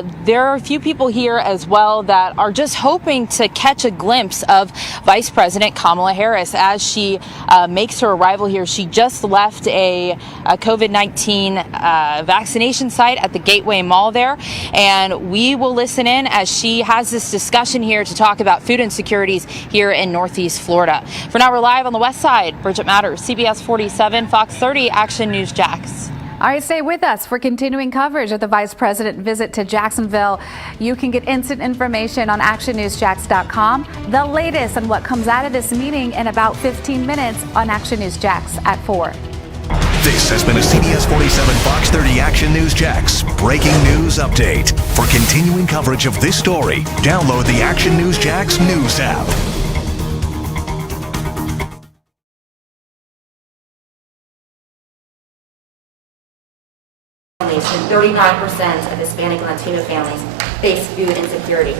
There are a few people here as well that are just hoping to catch a glimpse of Vice President Kamala Harris as she makes her arrival here. She just left a COVID-19 vaccination site at the Gateway Mall there, and we will listen in as she has this discussion here to talk about food insecurities here in Northeast Florida. For now, we're live on the West Side. Bridget Matters, CBS 47, Fox 30, Action News Jax. All right, stay with us for continuing coverage of the Vice President visit to Jacksonville. You can get instant information on actionnewsjax.com. The latest on what comes out of this meeting in about 15 minutes on Action News Jax at 4. This has been a CBS 47 Fox 30 Action News Jax breaking news update. For continuing coverage of this story, download the Action News Jax news app. 39% of Hispanic and Latino families face food insecurity.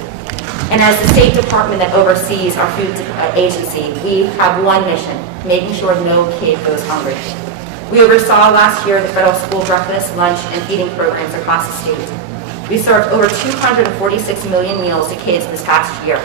And as the State Department that oversees our food agency, we have one mission: making sure no kid goes hungry. We oversaw last year the federal school breakfast, lunch, and feeding programs across the state. We served over 246 million meals to kids this past year,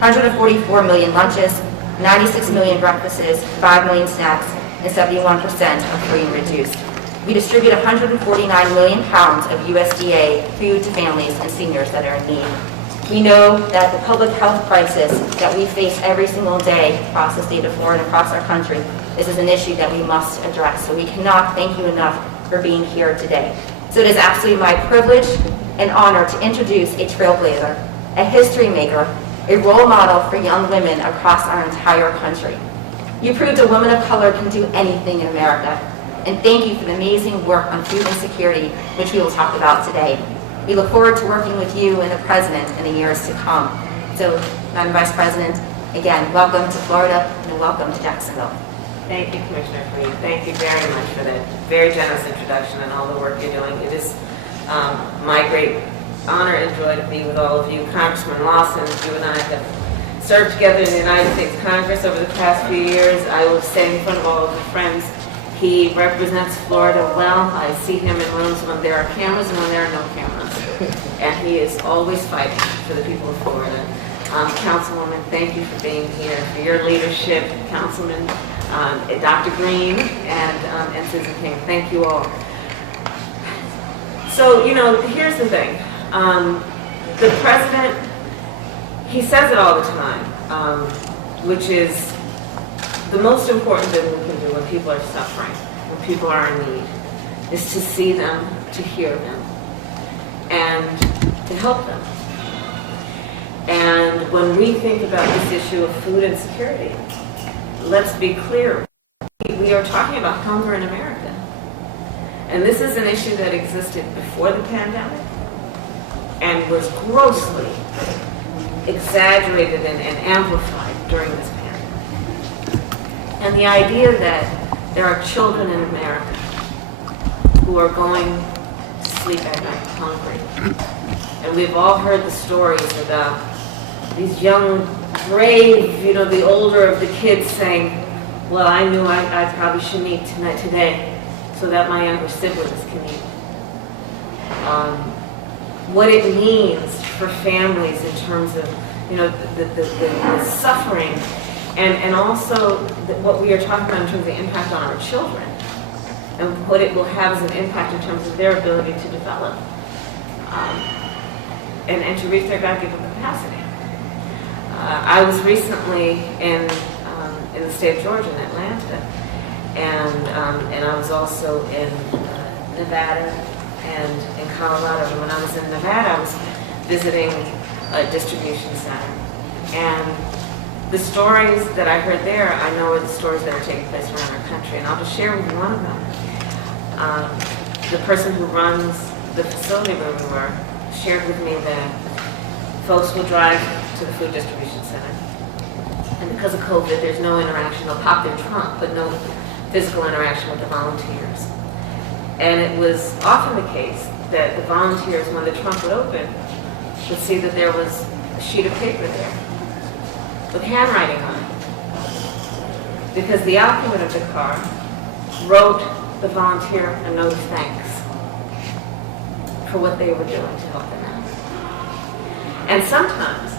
144 million lunches, 96 million breakfasts, 5 million snacks, and 71% are free and reduced. We distribute 149 million pounds of USDA food to families and seniors that are in need. We know that the public health crisis that we face every single day across the state of Florida and across our country, this is an issue that we must address. So we cannot thank you enough for being here today. So it is absolutely my privilege and honor to introduce a trailblazer, a history maker, a role model for young women across our entire country. You proved a woman of color can do anything in America. And thank you for the amazing work on food insecurity, which we will talk about today. We look forward to working with you and the President in the years to come. So, Madam Vice President, again, welcome to Florida and welcome to Jacksonville. Thank you, Commissioner Freed. Thank you very much for that very generous introduction and all the work you're doing. It is my great honor and joy to be with all of you. Congressman Lawson, you and I have served together in the United States Congress over the past few years. I will stand in front of all of the friends. He represents Florida well. I see him in rooms when there are cameras and when there are no cameras. And he is always fighting for the people of Florida. Councilwoman, thank you for being here, for your leadership. Councilman, Dr. Green, and Susan King, thank you all. So, here's the thing. The President, he says it all the time, which is the most important thing we can do when people are suffering, when people are in need, is to see them, to hear them, and to help them. And when we think about this issue of food insecurity, let's be clear. We are talking about hunger in America. And this is an issue that existed before the pandemic and was grossly exaggerated and amplified during this pandemic. And the idea that there are children in America who are going to sleep at night hungry. And we've all heard the stories about these young, brave, the older of the kids saying, well, I knew I probably shouldn't eat tonight today so that my younger siblings can eat. What it means for families in terms of, the suffering. And also what we are talking about in terms of the impact on our children and what it will have as an impact in terms of their ability to develop and to reach their God-given capacity. I was recently in the state of Georgia, in Atlanta, and I was also in Nevada and in Colorado. And when I was in Nevada, I was visiting a distribution center. And the stories that I heard there, I know are the stories that are taking place around our country, and I'll just share with you one of them. The person who runs the facility where we were shared with me that folks will drive to the food distribution center, and because of COVID, there's no interaction. They'll pop their trunk, but no physical interaction with the volunteers. And it was often the case that the volunteers, when the trunk would open, would see that there was a sheet of paper there with handwriting on it, because the occupant of the car wrote the volunteer a note of thanks for what they were doing to help them out. And sometimes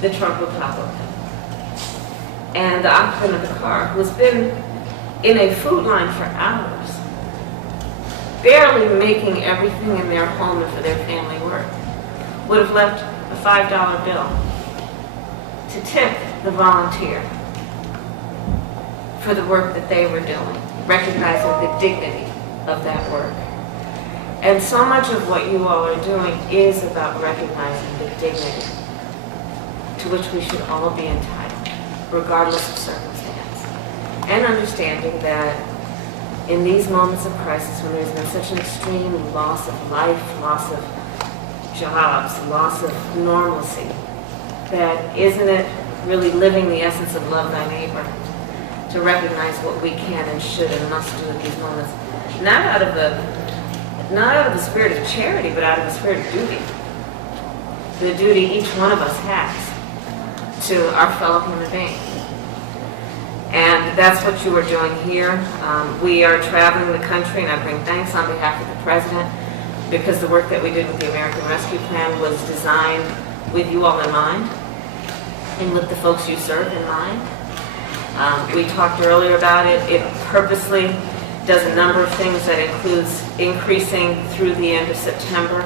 the trunk will pop open. And the occupant of the car, who's been in a food line for hours, barely making everything in their home and for their family work, would have left a $5 bill to tip the volunteer for the work that they were doing, recognizing the dignity of that work. And so much of what you all are doing is about recognizing the dignity to which we should all be entitled, regardless of circumstance. And understanding that in these moments of crisis, when there's been such an extreme loss of life, loss of jobs, loss of normalcy, that isn't it really living the essence of love thy neighbor, to recognize what we can and should and must do at these moments, not out of the spirit of charity, but out of the spirit of duty. The duty each one of us has to our fellow human being. And that's what you are doing here. We are traveling the country, and I bring thanks on behalf of the President, because the work that we did with the American Rescue Plan was designed with you all in mind and with the folks you serve in mind. We talked earlier about it. It purposely does a number of things that includes increasing through the end of September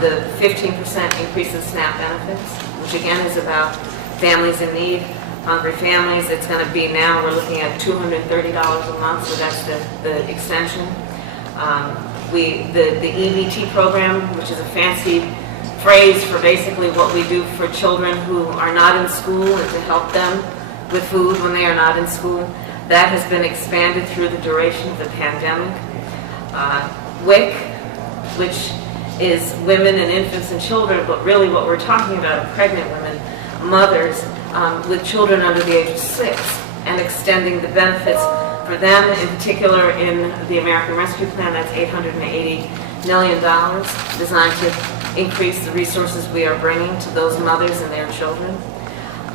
the 15% increase in SNAP benefits, which again is about families in need, hungry families. It's going to be now, we're looking at $230 a month, so that's the extension. The EBT program, which is a fancy phrase for basically what we do for children who are not in school and to help them with food when they are not in school. That has been expanded through the duration of the pandemic. WIC, which is women and infants and children, but really what we're talking about are pregnant women, mothers with children under the age of 6, and extending the benefits for them, in particular in the American Rescue Plan. That's $880 million, designed to increase the resources we are bringing to those mothers and their children.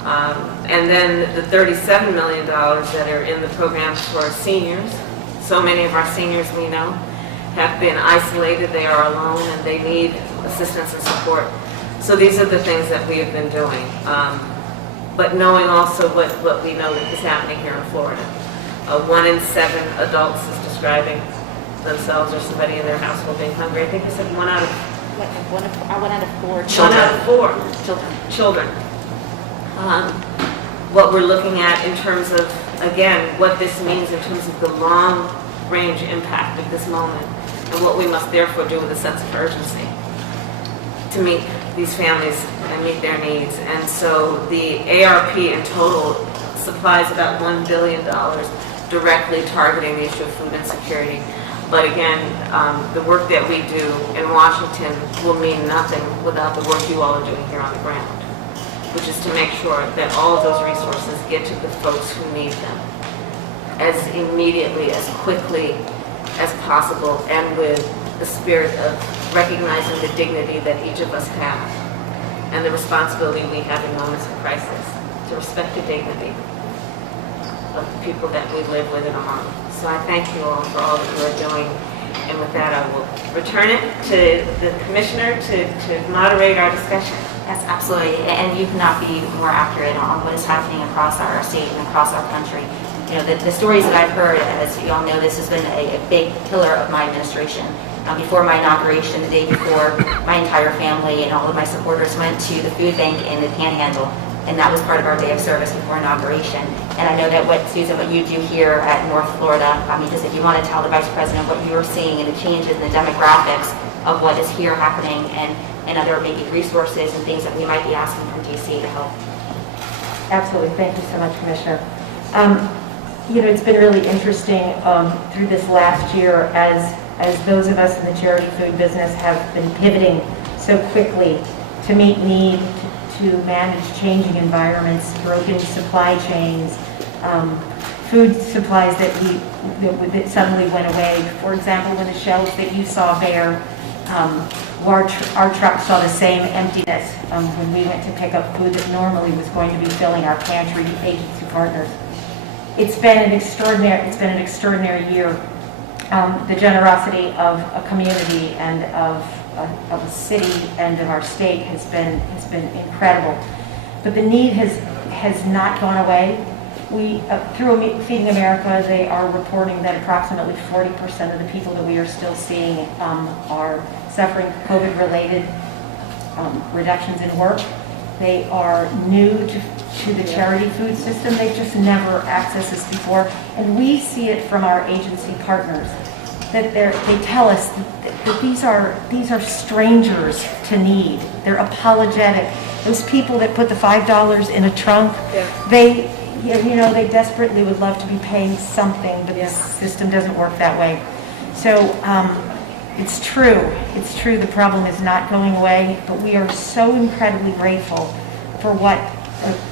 And then the $37 million that are in the program for seniors. So many of our seniors, we know, have been isolated, they are alone, and they need assistance and support. So these are the things that we have been doing. But knowing also what we know that is happening here in Florida. 1 in 7 adults is describing themselves or somebody in their household being hungry. I think you said 1 out of 4 children. 1 out of 4 children. What we're looking at in terms of, again, what this means in terms of the long-range impact of this moment, and what we must therefore do with a sense of urgency to meet these families and meet their needs. And so the ARP in total supplies about $1 billion directly targeting the issue of food insecurity. But again, the work that we do in Washington will mean nothing without the work you all are doing here on the ground, which is to make sure that all of those resources get to the folks who need them as immediately, as quickly as possible, and with the spirit of recognizing the dignity that each of us have and the responsibility we have in moments of crisis to respect the dignity of the people that we live with and among. So I thank you all for all that you are doing. And with that, I will return it to the Commissioner to moderate our discussion. Yes, absolutely. And you cannot be more accurate on what is happening across our state and across our country. You know, the stories that I've heard, as you all know, this has been a big pillar of my administration. Before my inauguration, the day before, my entire family and all of my supporters went to the food bank in the Panhandle, and that was part of our day of service before inauguration. And I know that Susan, what you do here at North Florida, just if you want to tell the Vice President what you're seeing and the changes in the demographics of what is here happening, and other maybe resources and things that we might be asking from DC to help. Absolutely. Thank you so much, Commissioner. It's been really interesting through this last year as those of us in the charity food business have been pivoting so quickly to meet need, to manage changing environments, broken supply chains, food supplies that suddenly went away. For example, when the shelves that you saw bare, our truck saw the same emptiness when we went to pick up food that normally was going to be filling our pantry agency partners. It's been an extraordinary year. The generosity of a community and of a city and of our state has been incredible. But the need has not gone away. We, through Feeding America, they are reporting that approximately 40% of the people that we are still seeing are suffering COVID-related reductions in work. They are new to the charity food system. They've just never accessed this before. And we see it from our agency partners, that they tell us that these are strangers to need. They're apologetic. Those people that put the $5 in a trunk, they desperately would love to be paying something, but the system doesn't work that way. So it's true the problem is not going away, but we are so incredibly grateful for what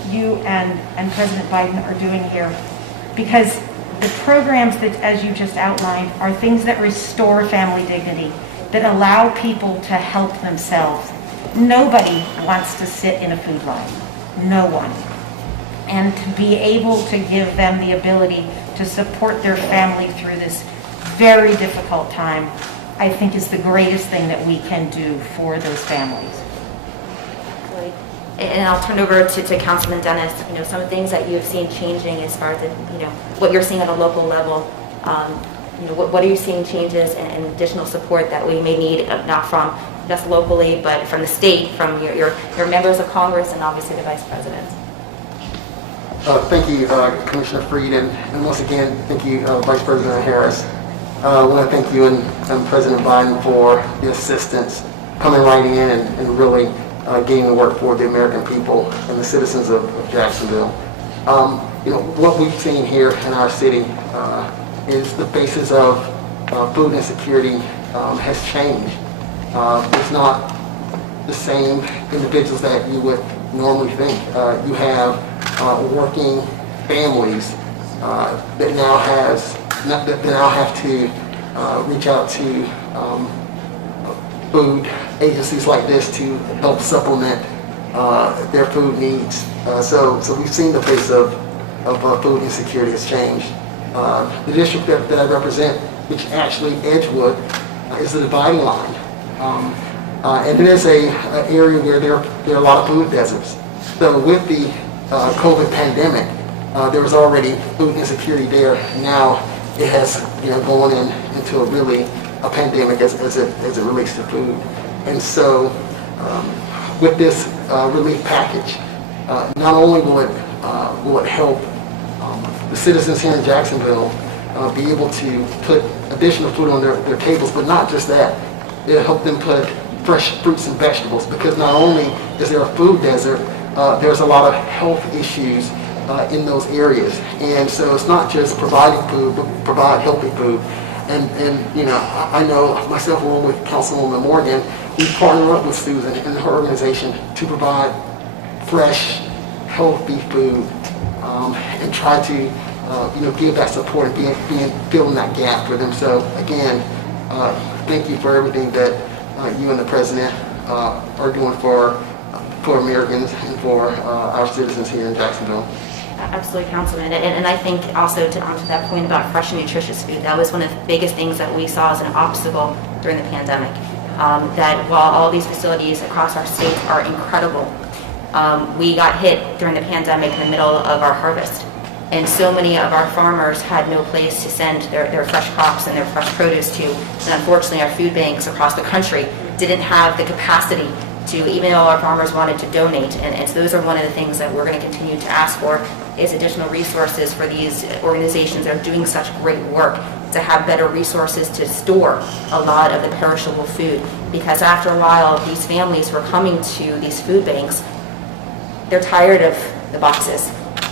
you and President Biden are doing here, because the programs that, as you just outlined, are things that restore family dignity, that allow people to help themselves. Nobody wants to sit in a food line. No one. And to be able to give them the ability to support their family through this very difficult time, I think is the greatest thing that we can do for those families. And I'll turn over to Councilman Dennis. Some of the things that you have seen changing as far as what you're seeing at a local level. What are you seeing changes and additional support that we may need, not from just locally, but from the state, from your members of Congress, and obviously the Vice President? Thank you, Commissioner Freed, and once again, thank you, Vice President Harris. I want to thank you and President Biden for the assistance, coming right in and really getting to work for the American people and the citizens of Jacksonville. What we've seen here in our city is the basis of food insecurity has changed. It's not the same individuals that you would normally think. You have working families that now have to reach out to food agencies like this to help supplement their food needs. So we've seen the face of food insecurity has changed. The district that I represent, which actually Edgewood, is the dividing line. And it is an area where there are a lot of food deserts. So with the COVID pandemic, there was already food insecurity there. Now it has gone into a pandemic as it relates to food. And so with this relief package, not only will it help the citizens here in Jacksonville be able to put additional food on their tables, but not just that, it'll help them put fresh fruits and vegetables, because not only is there a food desert, there's a lot of health issues in those areas. And so it's not just providing food, but provide healthy food. And I know myself, along with Councilwoman Morgan, we partner up with Susan and her organization to provide fresh, healthy food and try to give that support and filling that gap for them. So again, thank you for everything that you and the President are doing for Americans and for our citizens here in Jacksonville. Absolutely, Councilman. And I think also to that point about fresh and nutritious food, that was one of the biggest things that we saw as an obstacle during the pandemic. That while all these facilities across our state are incredible, we got hit during the pandemic in the middle of our harvest. And so many of our farmers had no place to send their fresh crops and their fresh produce to. And unfortunately, our food banks across the country didn't have the capacity to, even though our farmers wanted to donate. And so those are one of the things that we're going to continue to ask for, is additional resources for these organizations that are doing such great work, to have better resources to store a lot of the perishable food. Because after a while, these families who are coming to these food banks, they're tired of the boxes,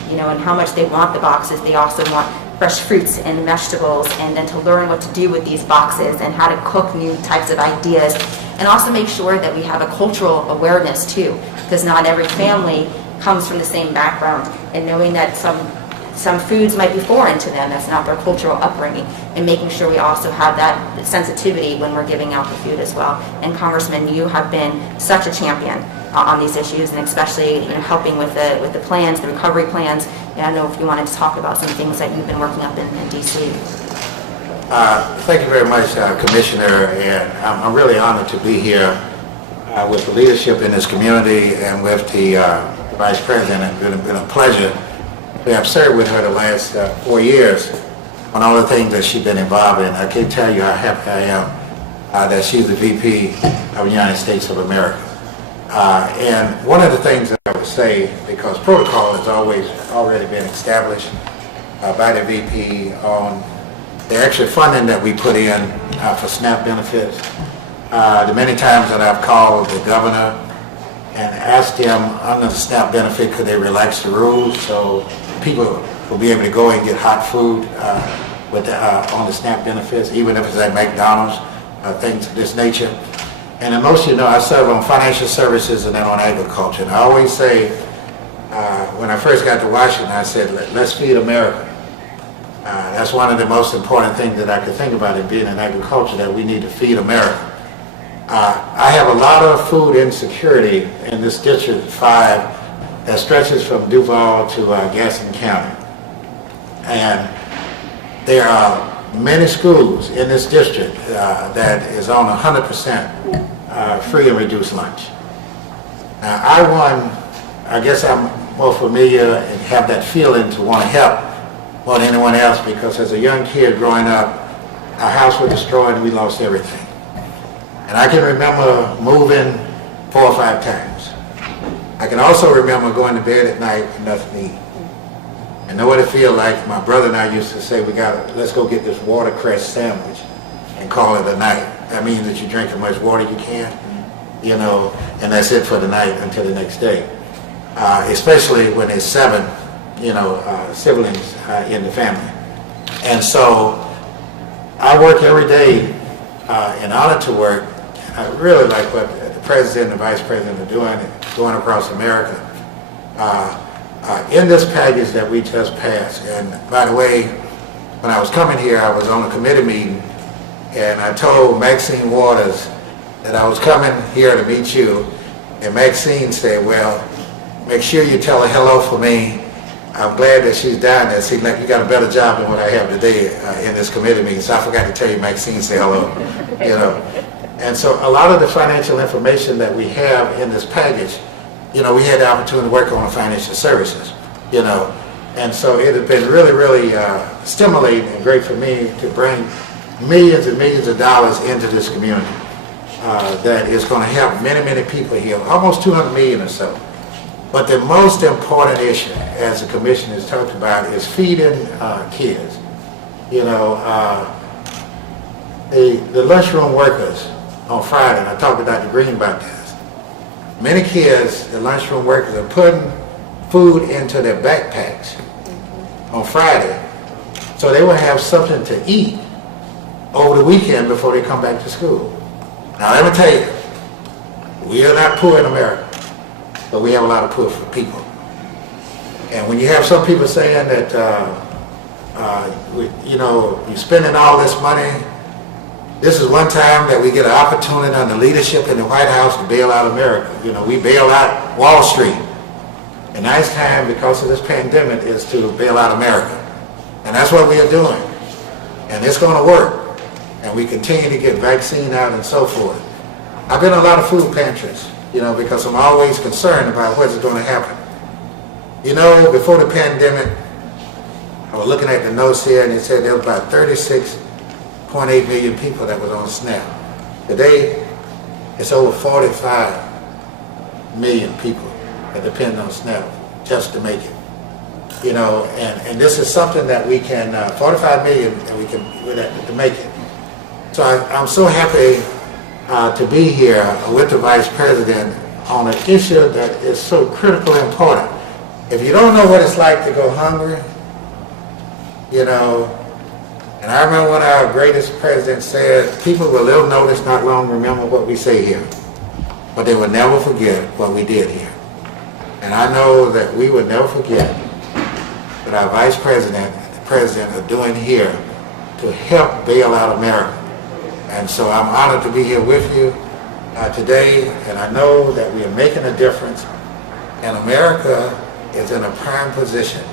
and how much they want the boxes. They also want fresh fruits and vegetables, and then to learn what to do with these boxes and how to cook new types of ideas, and also make sure that we have a cultural awareness too, because not every family comes from the same background, and knowing that some foods might be foreign to them, that's not their cultural upbringing, and making sure we also have that sensitivity when we're giving out the food as well. And Congressman, you have been such a champion on these issues, and especially helping with the plans, the recovery plans. And I don't know if you wanted to talk about some things that you've been working up in DC. Thank you very much, Commissioner, and I'm really honored to be here with the leadership in this community and with the Vice President. It's been a pleasure to have served with her the last 4 years on all the things that she's been involved in. I can't tell you how happy I am that she's the VP of the United States of America. And one of the things that I would say, because protocol has already been established by the VP on the extra funding that we put in for SNAP benefits. The many times that I've called the governor and asked him under the SNAP benefit, could they relax the rules so people will be able to go and get hot food on the SNAP benefits, even if it's at McDonald's, things of this nature. And then most of you know I serve on financial services and then on agriculture. And I always say, when I first got to Washington, I said, let's feed America. That's one of the most important things that I could think about in being in agriculture, that we need to feed America. I have a lot of food insecurity in this District 5 that stretches from Duval to Gaston County. And there are many schools in this district that is on 100% free and reduced lunch. Now, I guess I'm more familiar and have that feeling to want to help more than anyone else, because as a young kid growing up, our house was destroyed and we lost everything. And I can remember moving 4 or 5 times. I can also remember going to bed at night with nothing to eat. And know what it feels like. My brother and I used to say, let's go get this watercress sandwich and call it a night. That means that you drink as much water you can, and that's it for the night until the next day. Especially when there's 7, siblings in the family. And so I work every day in order to work. I really like what the President and the Vice President are doing, going across America. In this package that we just passed, and by the way, when I was coming here, I was on a committee meeting, and I told Maxine Waters that I was coming here to meet you, and Maxine said, well, make sure you tell her hello for me. I'm glad that she's down there. Seems like you got a better job than what I have today in this committee meeting, so I forgot to tell you, Maxine, say hello. And so a lot of the financial information that we have in this package, we had the opportunity to work on the financial services, and so it has been really, really stimulating and great for me to bring millions and millions of dollars into this community that is going to help many, many people here, almost 200 million or so. But the most important issue, as the commission has talked about, is feeding kids. The lunchroom workers on Friday, and I talked to Dr. Green about this, many kids, the lunchroom workers, are putting food into their backpacks on Friday so they will have something to eat over the weekend before they come back to school. Now let me tell you, we are not poor in America, but we have a lot of poor people. And when you have some people saying that, you're spending all this money, this is one time that we get an opportunity under leadership in the White House to bail out America. We bailed out Wall Street. And now it's time, because of this pandemic, is to bail out America. And that's what we are doing. And it's going to work. And we continue to get vaccine out and so forth. I've been in a lot of food pantries, because I'm always concerned about what's going to happen. Before the pandemic, I was looking at the notes here, and it said there was about 36.8 million people that was on SNAP. Today, it's over 45 million people that depend on SNAP just to make it. And this is something that we can, 45 million, and we can to make it. So I'm so happy to be here with the Vice President on an issue that is so critically important. If you don't know what it's like to go hungry, and I remember when our greatest president said, people will live notice, not long remember what we say here, but they will never forget what we did here. And I know that we will never forget what our Vice President and the President are doing here to help bail out America. And so I'm honored to be here with you today, and I know that we are making a difference, and America is in a prime position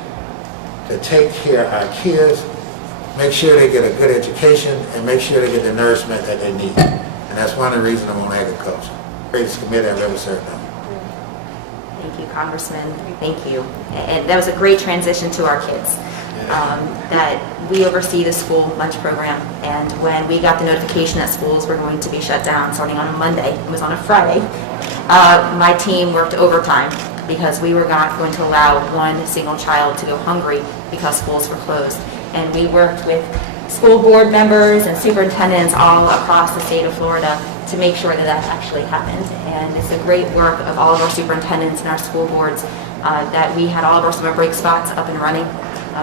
to take care of our kids make sure they get a good education, and make sure they get the nourishment that they need. And that's one of the reasons I'm on agriculture. Greatest committee I've ever served on. Thank you, Congressman. Thank you. And that was a great transition to our kids. That we oversee the school lunch program, and when we got the notification that schools were going to be shut down starting on a Monday, it was on a Friday, my team worked overtime because we were not going to allow one single child to go hungry because schools were closed. And we worked with school board members and superintendents all across the state of Florida to make sure that that actually happened. And it's a great work of all of our superintendents and our school boards that we had all of our summer break spots up and running.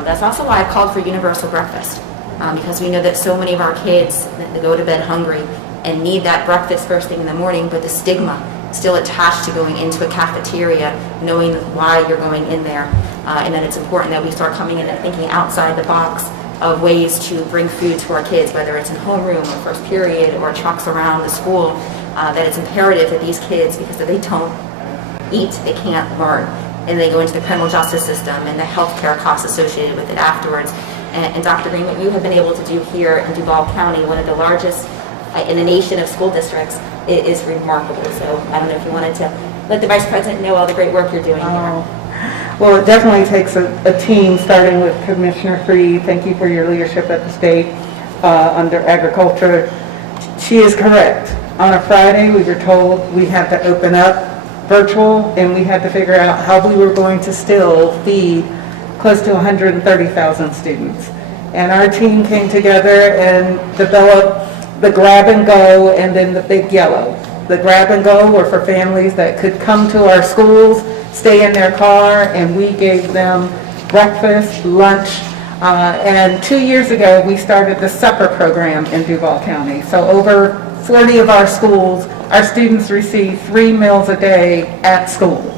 That's also why I've called for universal breakfast, because we know that so many of our kids they go to bed hungry and need that breakfast first thing in the morning, but the stigma still attached to going into a cafeteria, knowing why you're going in there, and that it's important that we start coming in and thinking outside the box of ways to bring food to our kids, whether it's in homeroom or first period or trucks around the school, that it's imperative that these kids, because if they don't eat, they can't learn. And they go into the criminal justice system and the health care costs associated with it afterwards. And Dr. Green, what you have been able to do here in Duval County, one of the largest in the nation of school districts, it is remarkable. So I don't know if you wanted to let the Vice President know all the great work you're doing here. Well, it definitely takes a team, starting with Commissioner Freed. Thank you for your leadership at the state under agriculture. She is correct. On a Friday, we were told we had to open up virtual, and we had to figure out how we were going to still feed close to 130,000 students. And our team came together and developed the grab and go and then the big yellow. The grab and go were for families that could come to our schools, stay in their car, and we gave them breakfast, lunch, and 2 years ago we started the supper program in Duval County. So over 40 of our schools, our students receive 3 meals a day at school.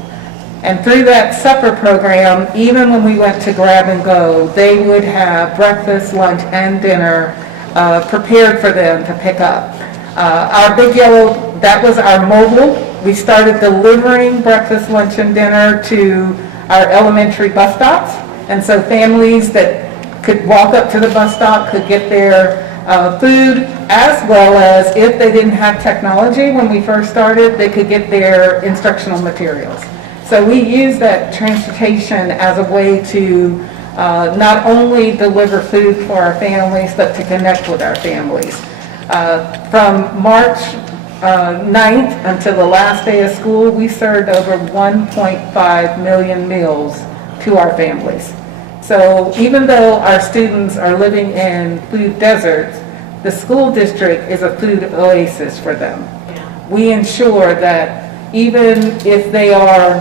And through that supper program, even when we went to grab and go, they would have breakfast, lunch, and dinner prepared for them to pick up. Our Big Yellow, that was our mobile. We started delivering breakfast, lunch, and dinner to our elementary bus stops. And so families that could walk up to the bus stop could get their food, as well as if they didn't have technology when we first started, they could get their instructional materials. So we use that transportation as a way to not only deliver food for our families, but to connect with our families. From March 9th until the last day of school, we served over 1.5 million meals to our families. So even though our students are living in food deserts, the school district is a food oasis for them. Yeah. We ensure that even if they are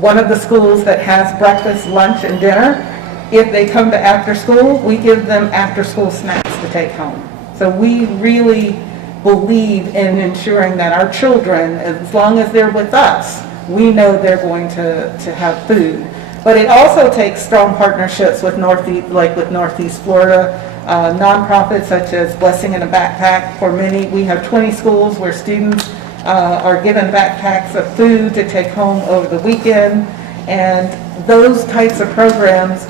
one of the schools that has breakfast, lunch, and dinner, if they come to after school, we give them after school snacks to take home. So we really believe in ensuring that our children, as long as they're with us, we know they're going to have food. But it also takes strong partnerships with Northeast Florida, nonprofits such as Blessing in a Backpack. For many, we have 20 schools where students are given backpacks of food to take home over the weekend, and those types of programs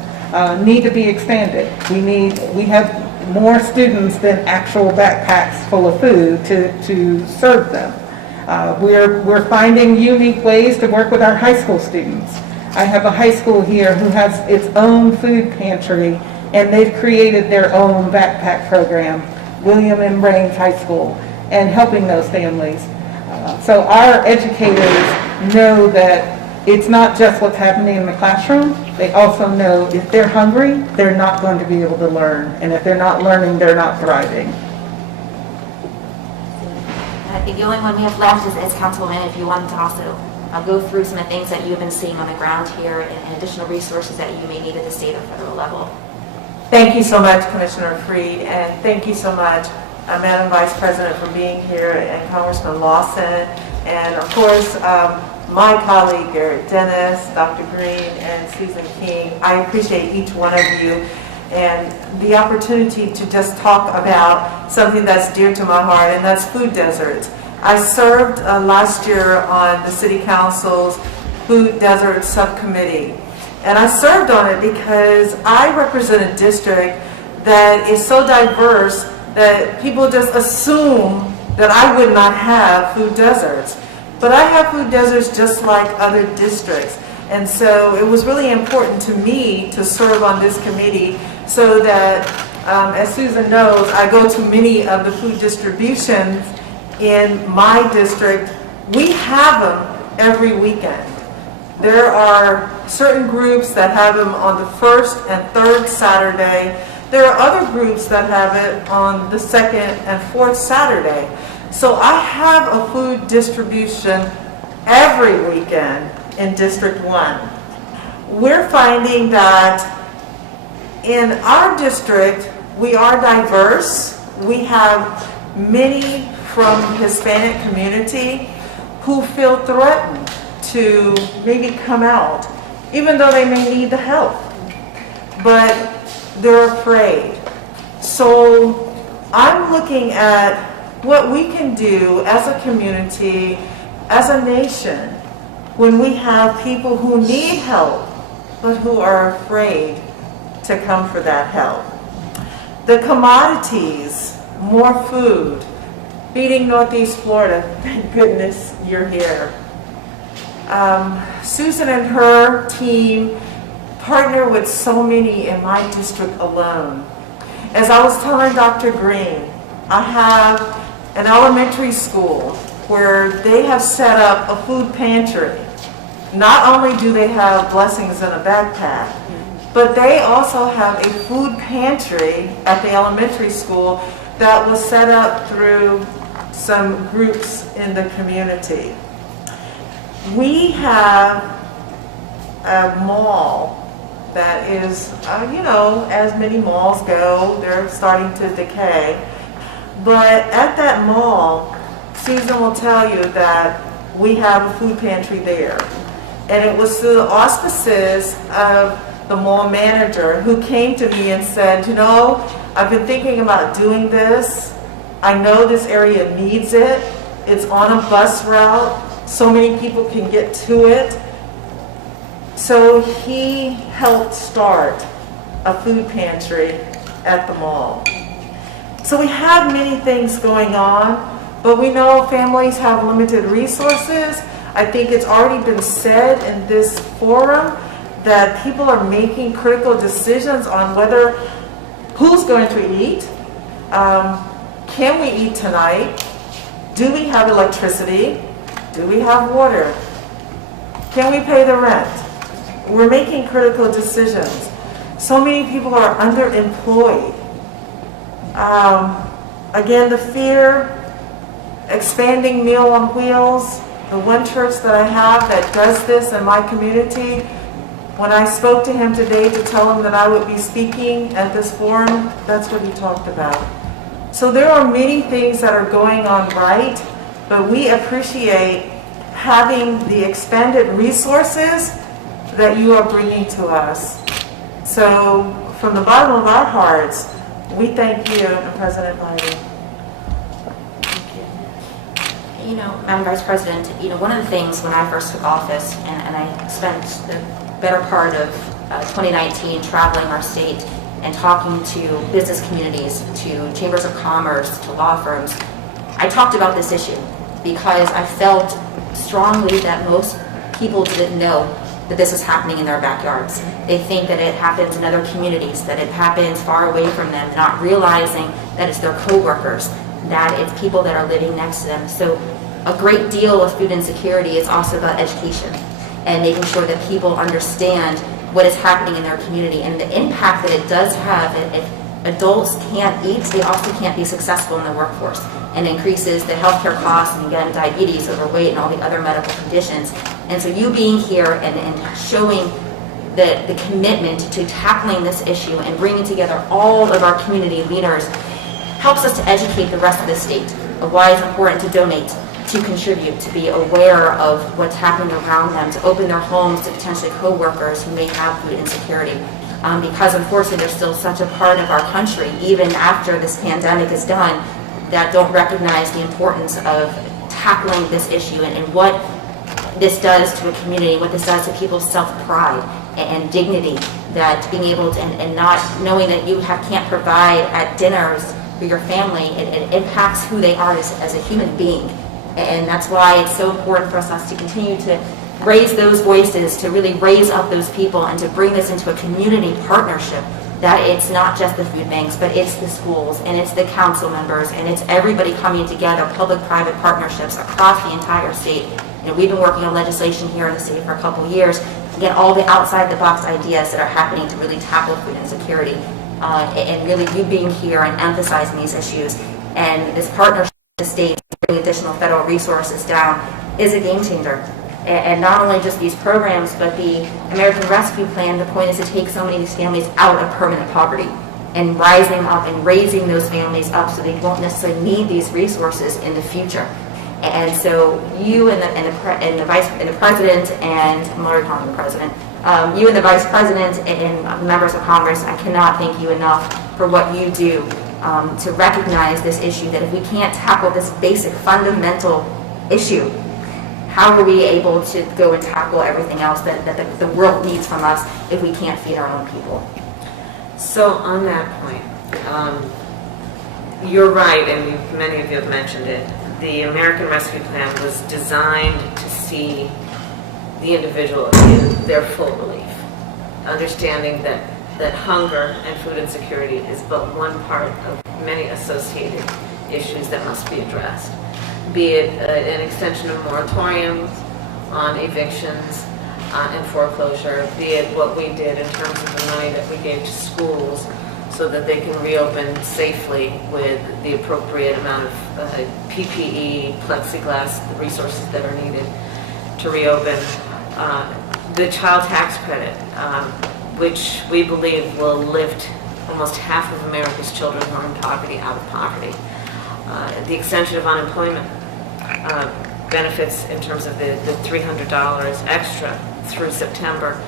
need to be expanded. We have more students than actual backpacks full of food to serve them. We're finding unique ways to work with our high school students. I have a high school here who has its own food pantry, and they've created their own backpack program, William M. Raines High School, and helping those families. So our educators know that it's not just what's happening in the classroom. They also know if they're hungry, they're not going to be able to learn. And if they're not learning, they're not thriving. I think the only one we have left is Councilwoman, if you wanted to also go through some of the things that you've been seeing on the ground here and additional resources that you may need at the state or federal level. Thank you so much, Commissioner Freed, and thank you so much, Madam Vice President, for being here, and Congressman Lawson, and of course, my colleague, Garrett Dennis, Dr. Green, and Susan King. I appreciate each one of you and the opportunity to just talk about something that's dear to my heart, and that's food deserts. I served last year on the City Council's Food Desert Subcommittee, and I served on it because I represent a district that is so diverse that people just assume that I would not have food deserts. But I have food deserts just like other districts. And so it was really important to me to serve on this committee so that, as Susan knows, I go to many of the food distributions in my district. We have them every weekend. There are certain groups that have them on the first and third Saturday. There are other groups that have it on the second and fourth Saturday. So I have a food distribution every weekend in District 1. We're finding that in our district, we are diverse. We have many from the Hispanic community who feel threatened to maybe come out, even though they may need the help, but they're afraid. So I'm looking at what we can do as a community, as a nation, when we have people who need help, but who are afraid to come for that help. The commodities, more food, feeding Northeast Florida, thank goodness you're here. Susan and her team partner with so many in my district alone. As I was telling Dr. Green, I have an elementary school where they have set up a food pantry. Not only do they have blessings in a backpack, but they also have a food pantry at the elementary school that was set up through some groups in the community. We have a mall that is, as many malls go, they're starting to decay. But at that mall, Susan will tell you that we have a food pantry there. And it was through the auspices of the mall manager who came to me and said, I've been thinking about doing this. I know this area needs it. It's on a bus route. So many people can get to it. So he helped start a food pantry at the mall. So we have many things going on, but we know families have limited resources. I think it's already been said in this forum that people are making critical decisions on who's going to eat, can we eat tonight, do we have electricity, do we have water, can we pay the rent? We're making critical decisions. So many people are underemployed. Again, the fear, expanding Meal on Wheels, the one church that I have that does this in my community, when I spoke to him today to tell him that I would be speaking at this forum, that's what he talked about. So there are many things that are going on right, but we appreciate having the expanded resources that you are bringing to us. So from the bottom of our hearts, we thank you and President Biden. Madam Vice President, one of the things when I first took office, and I spent the better part of 2019 traveling our state and talking to business communities, to chambers of commerce, to law firms, I talked about this issue because I felt strongly that most people didn't know that this is happening in their backyards. They think that it happens in other communities, that it happens far away from them, not realizing that it's their coworkers, that it's people that are living next to them. So a great deal of food insecurity is also about education and making sure that people understand what is happening in their community and the impact that it does have. If adults can't eat, they also can't be successful in the workforce, and increases the healthcare costs, and again, diabetes, overweight, and all the other medical conditions. And so you being here and showing the commitment to tackling this issue and bringing together all of our community leaders helps us to educate the rest of the state of why it's important to donate, to contribute, to be aware of what's happening around them, to open their homes to potentially co-workers who may have food insecurity. Because unfortunately there's still such a part of our country, even after this pandemic is done, that don't recognize the importance of tackling this issue and what this does to a community, what this does to people's self-pride and dignity that being able to, and not knowing that you can't provide at dinners for your family, it impacts who they are as a human being. And that's why it's so important for us to continue to raise those voices, to really raise up those people, and to bring this into a community partnership, that it's not just the food banks, but it's the schools, and it's the council members, and it's everybody coming together, public-private partnerships across the entire state. You know, we've been working on legislation here in the state for a couple of years to get all the outside-the-box ideas that are happening to really tackle food insecurity. And really you being here and emphasizing these issues, and this partnership with the state, bringing additional federal resources down, is a game changer. And not only just these programs, but the American Rescue Plan, the point is to take so many of these families out of permanent poverty and rise them up and raising those families up so they won't necessarily need these resources in the future. And so you and the president, and I'm already calling the president, you and the vice president and members of Congress, I cannot thank you enough for what you do to recognize this issue, that if we can't tackle this basic fundamental issue, how are we able to go and tackle everything else that the world needs from us if we can't feed our own people? So on that point, you're right, and many of you have mentioned it. The American Rescue Plan was designed to see the individual in their full relief, understanding that hunger and food insecurity is but one part of many associated issues that must be addressed, be it an extension of moratoriums on evictions and foreclosure, be it what we did in terms of the money that we gave to schools so that they can reopen safely with the appropriate amount of PPE, plexiglass, the resources that are needed to reopen. The child tax credit, which we believe will lift almost half of America's children who are in poverty out of poverty. The extension of unemployment benefits in terms of the $300 extra through September.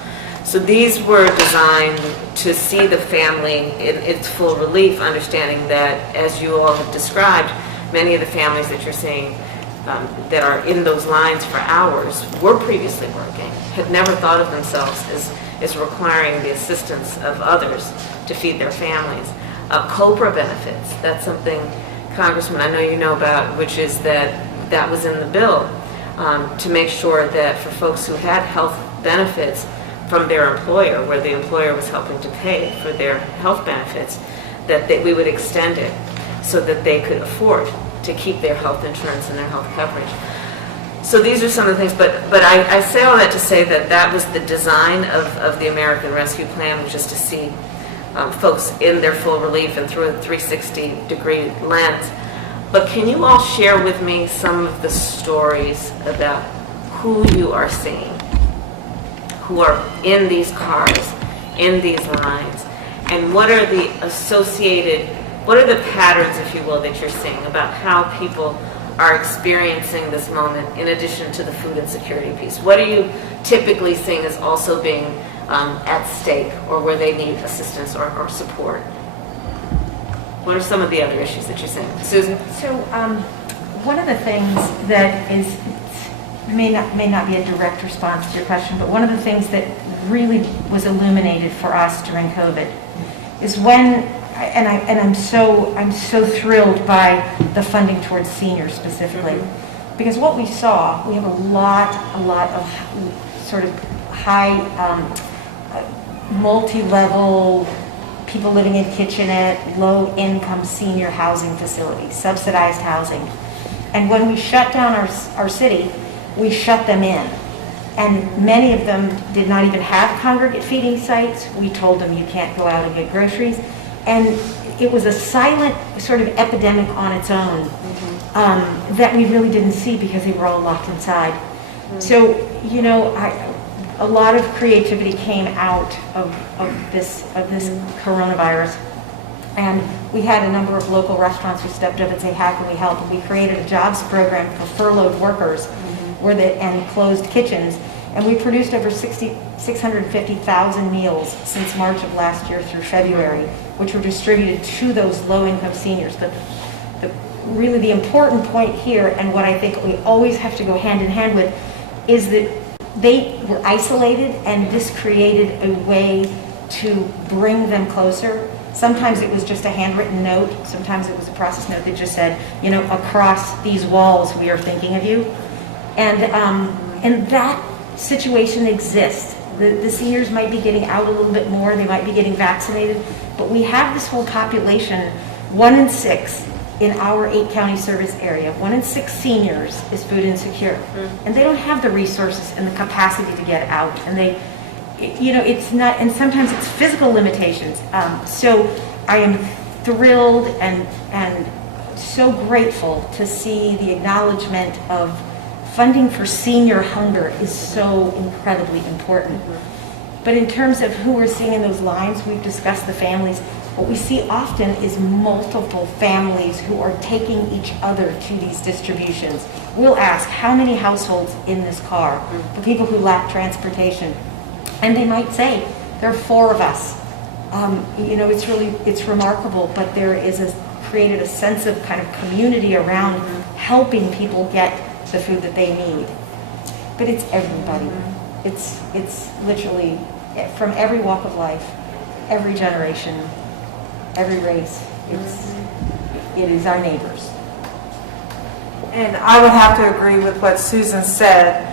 So these were designed to see the family in its full relief, understanding that, as you all have described, many of the families that you're seeing that are in those lines for hours were previously working, had never thought of themselves as requiring the assistance of others to feed their families. COBRA benefits, that's something, Congressman, I know you know about, which is that was in the bill to make sure that for folks who had health benefits from their employer, where the employer was helping to pay for their health benefits, that we would extend it so that they could afford to keep their health insurance and their health coverage. So these are some of the things, but I say all that to say that was the design of the American Rescue Plan, which is to see folks in their full relief and through a 360-degree lens. But can you all share with me some of the stories about who you are seeing, who are in these cars, in these lines, and what are the associated, what are the patterns, if you will, that you're seeing about how people are experiencing this moment in addition to the food insecurity piece? What are you typically seeing as also being at stake, or where they need assistance or support? What are some of the other issues that you're seeing? Susan? So one of the things that may not be a direct response to your question, but one of the things that really was illuminated for us during COVID is when, and I'm so thrilled by the funding towards seniors specifically, because what we saw, we have a lot of sort of high multi-level people living in kitchenette, low-income senior housing facilities, subsidized housing. And when we shut down our city, we shut them in. And many of them did not even have congregate feeding sites. We told them you can't go out and get groceries. And it was a silent sort of epidemic on its own that we really didn't see because they were all locked inside. So, you know, a lot of creativity came out of this coronavirus, and we had a number of local restaurants who stepped up and say, how can we help? And we created a jobs program for furloughed workers and closed kitchens, and we produced over 650,000 meals since March of last year through February, which were distributed to those low-income seniors. But really the important point here, and what I think we always have to go hand in hand with, is that they were isolated, and this created a way to bring them closer. Sometimes it was just a handwritten note. Sometimes it was a process note that just said, you know, across these walls, we are thinking of you. And that situation exists. The seniors might be getting out a little bit more. They might be getting vaccinated. But we have this whole population, 1 in 6 in our 8-county service area. 1 in 6 seniors is food insecure. And they don't have the resources and the capacity to get out. And they, you know, it's not, and sometimes it's physical limitations. So I am thrilled and so grateful to see the acknowledgement of funding for senior hunger is so incredibly important. But in terms of who we're seeing in those lines, we've discussed the families. What we see often is multiple families who are taking each other to these distributions. We'll ask, how many households in this car for people who lack transportation? And they might say, there are 4 of us. You know, it's remarkable, but there is created a sense of kind of community around helping people get the food that they need. But it's everybody. It's literally from every walk of life, every generation, every race. It is our neighbors. And I would have to agree with what Susan said.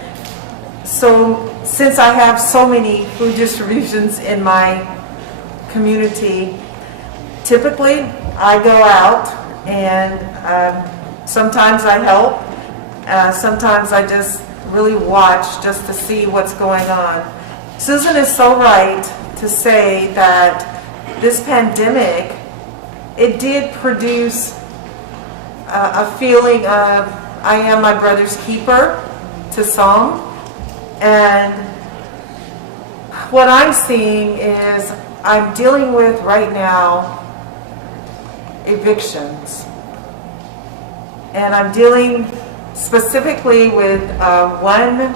So since I have so many food distributions in my community, typically I go out and sometimes I help. Sometimes I just really watch just to see what's going on. Susan is so right to say that this pandemic, it did produce a feeling of I am my brother's keeper to some. And what I'm seeing is I'm dealing with right now evictions. And I'm dealing specifically with one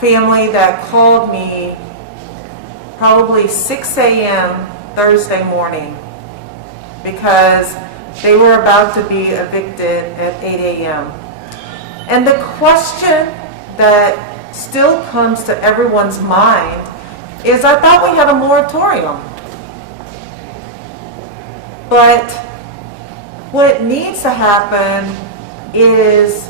family that called me probably 6 a.m. Thursday morning because they were about to be evicted at 8 a.m. And the question that still comes to everyone's mind is, I thought we had a moratorium. But what needs to happen is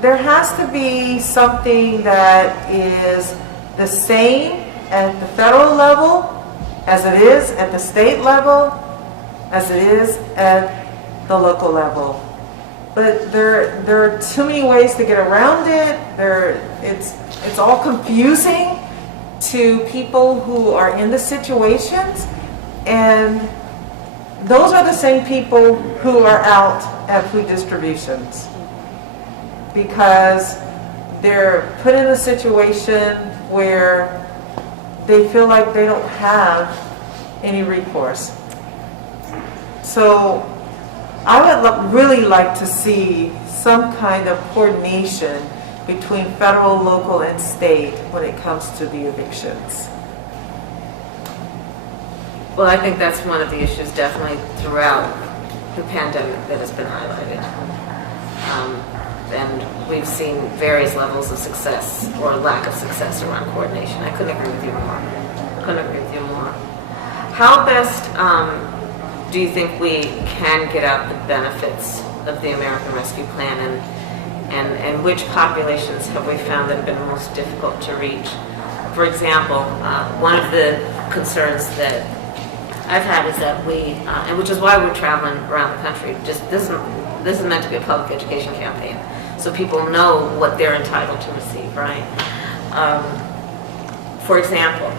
there has to be something that is the same at the federal level as it is at the state level, as it is at the local level. But there are too many ways to get around it. It's all confusing to people who are in the situations, and those are the same people who are out at food distributions because they're put in a situation where they feel like they don't have any recourse. So I would really like to see some kind of coordination between federal, local, and state when it comes to the evictions. Well, I think that's one of the issues definitely throughout the pandemic that has been highlighted. And we've seen various levels of success or lack of success around coordination. I couldn't agree with you more. How best do you think we can get out the benefits of the American Rescue Plan, and which populations have we found that have been most difficult to reach? For example, one of the concerns that I've had is that we, and which is why we're traveling around the country, just this is meant to be a public education campaign, so people know what they're entitled to receive, right? For example,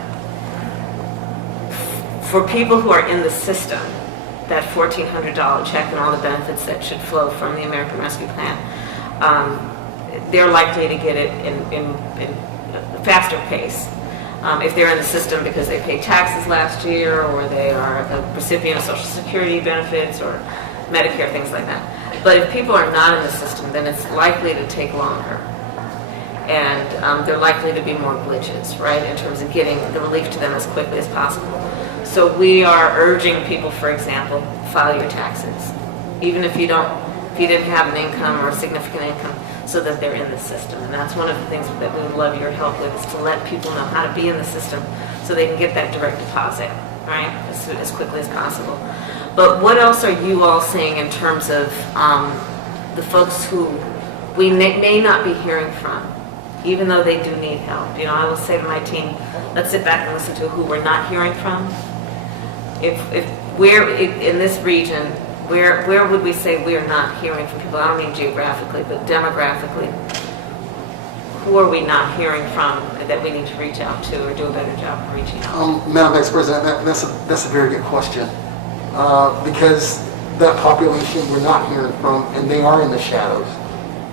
for people who are in the system, that $1,400 check and all the benefits that should flow from the American Rescue Plan, they're likely to get it in a faster pace. If they're in the system because they paid taxes last year, or they are a recipient of Social Security benefits or Medicare, things like that. But if people are not in the system, then it's likely to take longer. And they're likely to be more glitches, right, in terms of getting the relief to them as quickly as possible. So we are urging people, for example, file your taxes, even if you didn't have an income or a significant income, so that they're in the system. And that's one of the things that we would love your help with, is to let people know how to be in the system so they can get that direct deposit, right, as quickly as possible. But what else are you all seeing in terms of the folks who we may not be hearing from, even though they do need help? You know, I will say to my team, let's sit back and listen to who we're not hearing from. If we're in this region, where would we say we're not hearing from people? I don't mean geographically, but demographically. Who are we not hearing from that we need to reach out to or do a better job of reaching out? Madam Vice President, that's a very good question, because that population we're not hearing from, and they are in the shadows.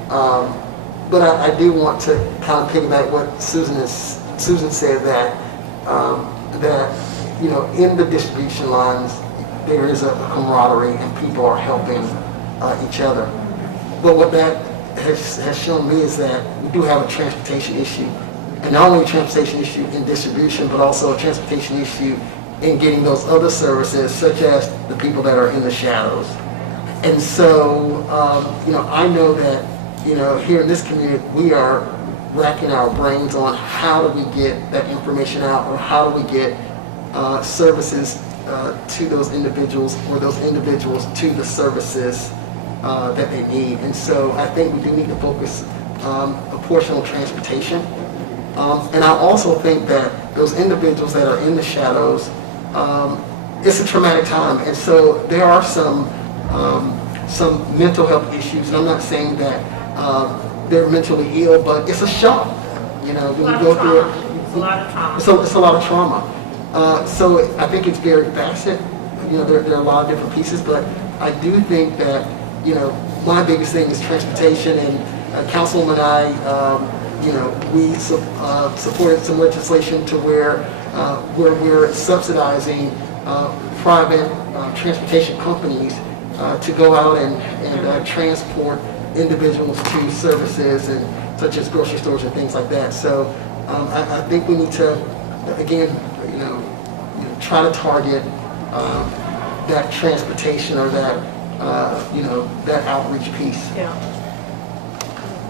But I do want to kind of piggyback what Susan said, that you know, in the distribution lines there is a camaraderie and people are helping each other. But what that has shown me is that we do have a transportation issue, and not only a transportation issue in distribution, but also a transportation issue in getting those other services, such as the people that are in the shadows. And so, you know, I know that, you know, here in this community, we are racking our brains on how do we get that information out, or how do we get services to those individuals, or those individuals to the services that they need. And so I think we do need to focus a portion on transportation. And I also think that those individuals that are in the shadows, it's a traumatic time. And so there are some mental health issues. And I'm not saying that they're mentally ill, but it's a shock. You know, when you go through it. It's a lot of trauma. So it's a lot of trauma. So I think it's very facet. You know, there are a lot of different pieces, but I do think that, you know, my biggest thing is transportation, and Councilwoman and I, you know, we supported some legislation to where we're subsidizing private transportation companies to go out and transport individuals to services, and such as grocery stores and things like that. So I think we need to, again, you know, try to target that transportation, or that you know, that outreach piece. Yeah.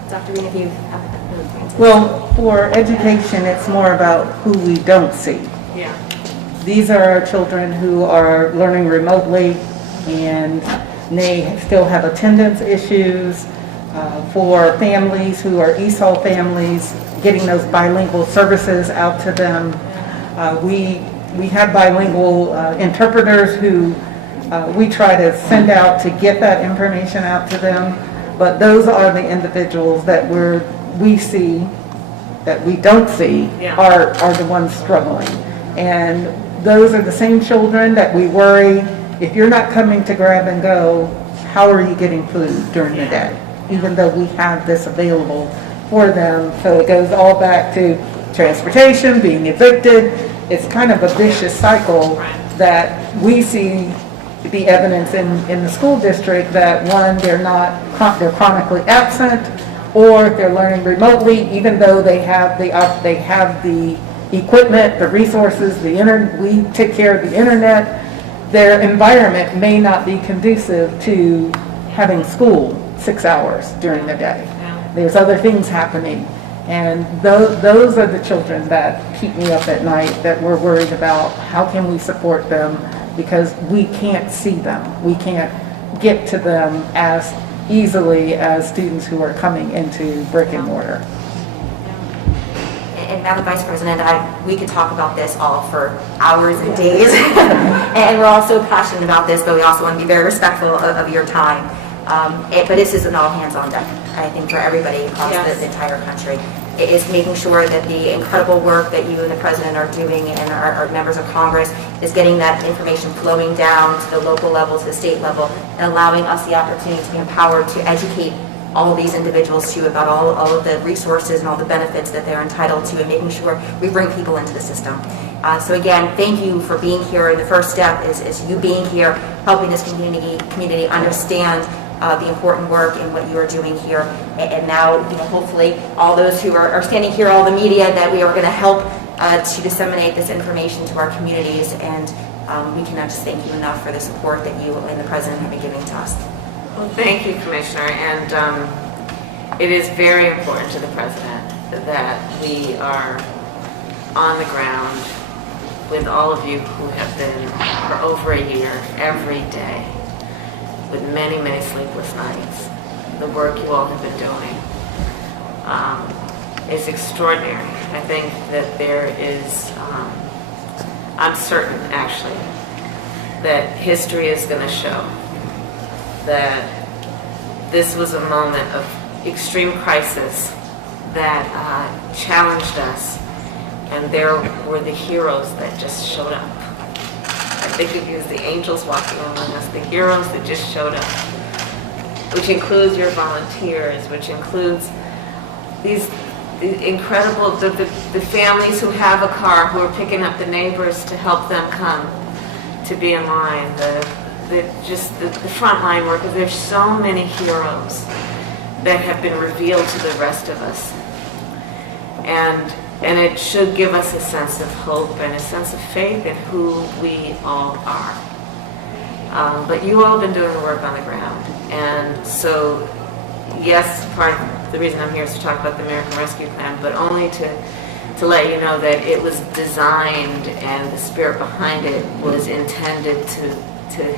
Dr. Green, if you have another point. Well, for education, it's more about who we don't see. Yeah. These are our children who are learning remotely, and they still have attendance issues. For families who are ESOL families, getting those bilingual services out to them. We have bilingual interpreters who we try to send out to get that information out to them, but those are the individuals that we see, that we don't see, Yeah. are the ones struggling. And those are the same children that we worry, if you're not coming to grab and go, how are you getting food during the day? Even though we have this available for them. So it goes all back to transportation, being evicted. It's kind of a vicious cycle that we see the evidence in the school district, that one, they're chronically absent, or they're learning remotely, even though they have the equipment, the resources, we take care of the internet. Their environment may not be conducive to having school 6 hours during the day. There's other things happening. And those are the children that keep me up at night, that we're worried about. How can we support them? Because we can't see them. We can't get to them as easily as students who are coming into brick and mortar. And Madam Vice President, we could talk about this all for hours and days. And we're also passionate about this, but we also want to be very respectful of your time. But this is an all hands on deck, I think, for everybody across the entire country. It is making sure that the incredible work that you and the President are doing, and our members of Congress, is getting that information flowing down to the local level, to the state level, and allowing us the opportunity to be empowered to educate all of these individuals too about all of the resources and all the benefits that they're entitled to, and making sure we bring people into the system. So again, thank you for being here. And the first step is you being here, helping this community understand the important work and what you are doing here. And now, you know, hopefully all those who are standing here, all the media, that we are going to help to disseminate this information to our communities. And we cannot just thank you enough for the support that you and the President have been giving to us. Well, thank you, Commissioner. And it is very important to the President that we are on the ground with all of you who have been for over a year, every day, with many, many sleepless nights. The work you all have been doing is extraordinary. I think that there is, I'm certain actually, that history is going to show that this was a moment of extreme crisis that challenged us, and there were the heroes that just showed up. I think of you as the angels walking among us, the heroes that just showed up, which includes your volunteers, which includes these incredible, the families who have a car, who are picking up the neighbors to help them come to be in line, the frontline workers. There's so many heroes that have been revealed to the rest of us. And it should give us a sense of hope and a sense of faith in who we all are. But you all have been doing the work on the ground. And so, yes, part of the reason I'm here is to talk about the American Rescue Plan, but only to let you know that it was designed and the spirit behind it was intended to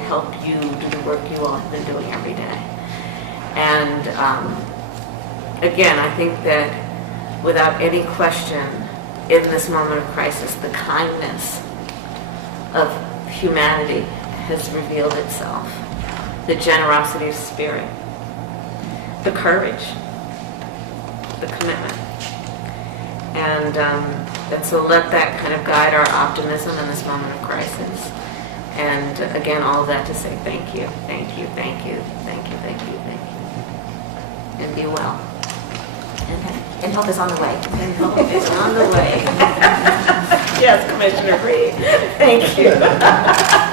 help you do the work you all have been doing every day. And again, I think that without any question, in this moment of crisis, the kindness of humanity has revealed itself. The generosity of spirit, the courage, the commitment. And so let that kind of guide our optimism in this moment of crisis. And again, all of that to say thank you, thank you, thank you, thank you, thank you, thank you. And be well. And help is on the way. And help is on the way. Yes, Commissioner Reed. Thank you.